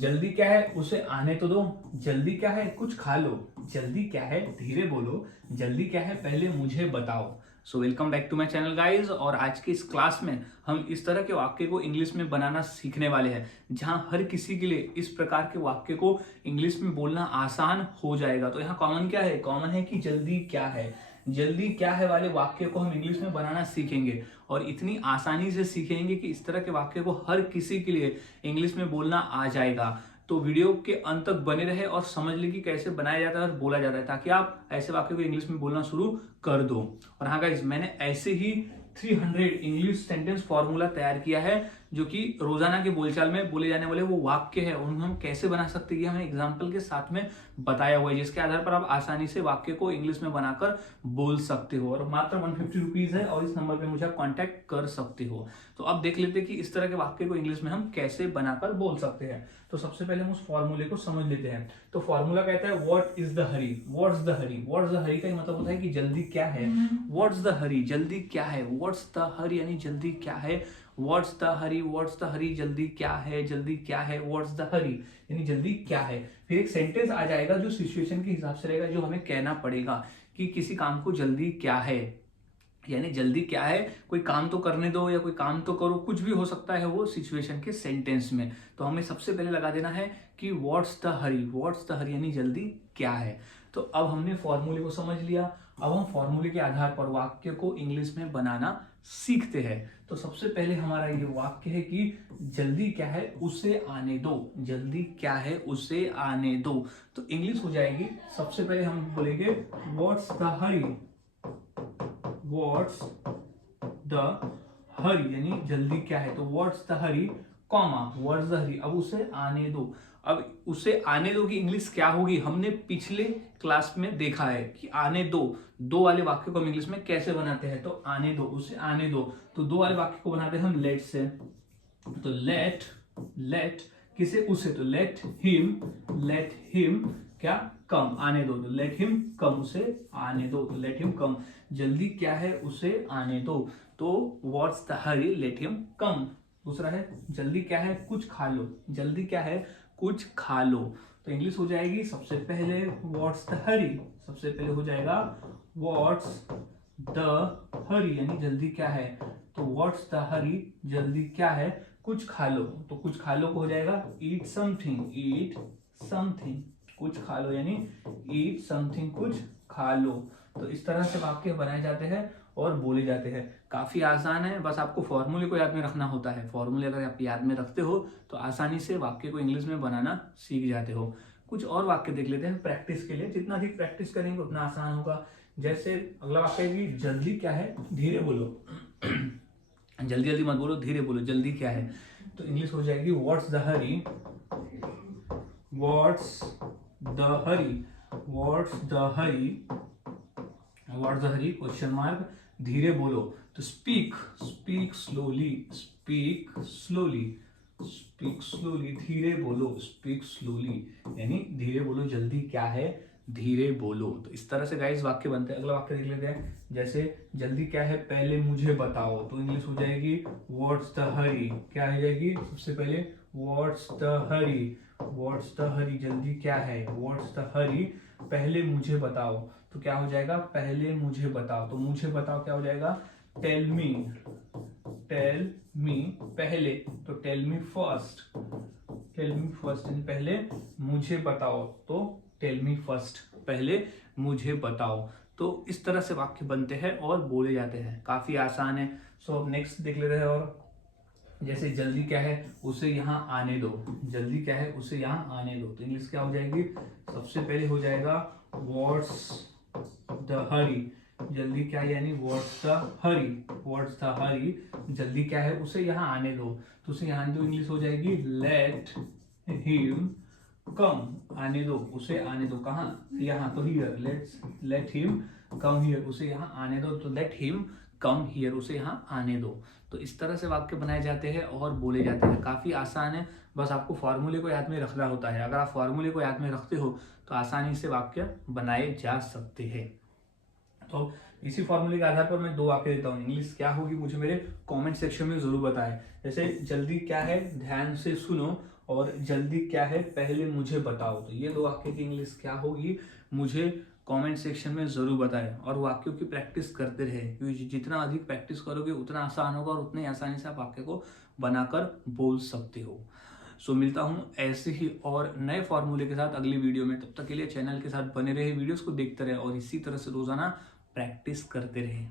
जल्दी क्या है उसे आने तो दो, जल्दी क्या है कुछ खा लो, जल्दी क्या है धीरे बोलो, जल्दी क्या है पहले मुझे बताओ। So welcome back to my channel guys. और आज की इस क्लास में हम इस तरह के वाक्य को इंग्लिश में बनाना सीखने वाले हैं जहां हर किसी के लिए इस प्रकार के वाक्य को इंग्लिश में बोलना आसान हो जाएगा। तो यहाँ कॉमन क्या है, कॉमन है कि जल्दी क्या है, जल्दी क्या है वाले वाक्य को हम इंग्लिश में बनाना सीखेंगे और इतनी आसानी से सीखेंगे कि इस तरह के वाक्य को हर किसी के लिए इंग्लिश में बोलना आ जाएगा। तो वीडियो के अंत तक बने रहे और समझ ले कि कैसे बनाया जाता है और बोला जाता है, ताकि आप ऐसे वाक्य को इंग्लिश में बोलना शुरू कर दो। और हाँ गाइस, मैंने ऐसे ही 300 इंग्लिश सेंटेंस फॉर्मूला तैयार किया है जो कि रोजाना के बोलचाल में बोले जाने वाले वो वाक्य है, उन्हें हम कैसे बना सकते हैं हमें एग्जाम्पल के साथ में बताया हुआ है, जिसके आधार पर आप आसानी से वाक्य को इंग्लिश में बनाकर बोल सकते हो। और मात्र 150 रुपीज है और इस नंबर पे मुझे आप कॉन्टैक्ट कर सकते हो। तो अब देख लेते हैं कि इस तरह के वाक्य को इंग्लिश में हम कैसे बनाकर बोल सकते हैं। तो सबसे पहले हम उस फॉर्मूले को समझ लेते हैं। तो फॉर्मूला कहता है what is the hurry, what's the hurry. What's the hurry का मतलब होता है कि जल्दी क्या है। व्हाट्स द हरी, जल्दी क्या है। व्हाट्स द हरी यानी जल्दी क्या है। What's the hurry, what's the hurry, जल्दी क्या है, जल्दी क्या है। व्हाट्स द हरी यानी जल्दी क्या है। फिर एक सेंटेंस आ जाएगा जो सिचुएशन के हिसाब से रहेगा, जो हमें कहना पड़ेगा कि किसी काम को जल्दी क्या है, यानी जल्दी क्या है, कोई काम तो करने दो या कोई काम तो करो, कुछ भी हो सकता है वो सिचुएशन के सेंटेंस में। तो हमें सबसे पहले लगा देना है कि what's the hurry, what's the hurry यानी जल्दी क्या है। तो अब हमने फॉर्मूले को समझ लिया, अब हम फॉर्मूले के आधार पर वाक्य को इंग्लिश में बनाना सीखते हैं। तो सबसे पहले हमारा ये वाक्य है कि जल्दी क्या है उसे आने दो, जल्दी क्या है उसे आने दो। तो इंग्लिश हो जाएगी, सबसे पहले हम बोलेंगे what's the hurry, what's the hurry यानी जल्दी क्या है। तो what's the hurry comma what's the hurry, अब उसे आने दो। अब उसे आने दो की इंग्लिश क्या होगी, हमने पिछले क्लास में देखा है कि आने दो, दो वाले वाक्य को हम इंग्लिश में कैसे बनाते हैं। तो आने दो, उसे आने दो, तो दो वाले वाक्य को बनाते हैं हम लेट से। तो लेट, लेट किसे, उसे, तो लेट हिम क्या कम, आने दो, तो लेट हिम कम, उसे आने दो, तो लेट हिम कम। जल्दी क्या है उसे आने दो, तो what's the Hari, let him come. दूसरा है जल्दी क्या है कुछ खा लो, जल्दी क्या है कुछ खा लो। तो इंग्लिश हो जाएगी सबसे पहले व्हाट्स द हरी, सबसे पहले हो जाएगा व्हाट्स द हरी यानी जल्दी क्या है। तो व्हाट्स द हरी जल्दी क्या है कुछ खा लो, तो कुछ खा लो को हो जाएगा ईट समथिंग, ईट समथिंग, कुछ खा लो यानी ईट समथिंग, कुछ खा लो। तो इस तरह से वाक्य बनाए जाते हैं और बोले जाते हैं। काफी आसान है, बस आपको फॉर्मूले को याद में रखना होता है। फॉर्मूले अगर आप याद में रखते हो तो आसानी से वाक्य को इंग्लिश में बनाना सीख जाते हो। कुछ और वाक्य देख लेते हैं प्रैक्टिस के लिए, जितना अधिक प्रैक्टिस करेंगे उतना आसान होगा। जैसे अगला वाक्य है कि जल्दी क्या है धीरे बोलो। जल्दी जल्दी मत बोलो, धीरे बोलो, जल्दी क्या है। तो इंग्लिश हो जाएगी what's the hurry, what's the hurry, what's the hurry, what's the Hari question mark, धीरे बोलो। तो speak, speak slowly, speak slowly, speak slowly, धीरे बोलो, स्पीक स्लोली यानी धीरे बोलो, जल्दी क्या है धीरे बोलो। तो इस तरह से गाइस वाक्य बनते हैं। अगला वाक्य देख लेते हैं, जैसे जल्दी क्या है पहले मुझे बताओ। तो इंग्लिश हो जाएगी व्हाट्स द हरी, क्या हो जाएगी सबसे पहले what's the hurry, what's the hurry जल्दी क्या है, व्हाट्स द हरी पहले मुझे बताओ। तो क्या हो जाएगा पहले मुझे बताओ, तो मुझे बताओ क्या हो जाएगा टेल मी, टेल मी पहले, तो tell me first, tell me first यानी पहले मुझे बताओ, तो टेल मी फर्स्ट पहले मुझे बताओ। तो इस तरह से वाक्य बनते हैं और बोले जाते हैं, काफी आसान है। सो अब नेक्स्ट देख लेते हैं। और जैसे जल्दी क्या है उसे यहाँ आने दो, जल्दी क्या है उसे यहाँ आने दो। तो इंग्लिश क्या हो जाएगी, सबसे पहले हो जाएगा व्हाट्स द हरी, जल्दी क्या है यानी what's the hurry, what's the hurry जल्दी क्या है उसे यहाँ आने दो। तो उसे यहाँ आने दो इंग्लिश हो जाएगी लेट हिम कम, आने दो उसे आने दो, कहाँ यहाँ, तो here, let's let him come here, उसे यहाँ आने दो, तो लेट हिम कम हियर, उसे यहाँ आने दो। तो इस तरह से वाक्य बनाए जाते हैं और बोले जाते हैं, काफी आसान है, बस आपको फॉर्मूले को याद में रखना होता है। अगर आप फॉर्मूले को याद में रखते हो तो आसानी से वाक्य बनाए जा सकते हैं। तो इसी फॉर्मूले के आधार पर मैं दो वाक्य देता हूँ, इंग्लिश क्या होगी मुझे मेरे कमेंट सेक्शन में जरूर बताएं। जैसे जल्दी क्या है ध्यान से सुनो और जल्दी क्या है पहले मुझे बताओ। तो ये दो वाक्य की इंग्लिश क्या होगी, मुझे कमेंट सेक्शन में ज़रूर बताएं। और वाक्यों की प्रैक्टिस करते रहे, क्योंकि जितना अधिक प्रैक्टिस करोगे उतना आसान होगा और उतनी आसानी से आप वाक्य को बनाकर बोल सकते हो। सो मिलता हूँ ऐसे ही और नए फॉर्मूले के साथ अगली वीडियो में। तब तक के लिए चैनल के साथ बने रहे, वीडियोस को देखते रहे और इसी तरह से रोजाना प्रैक्टिस करते रहे।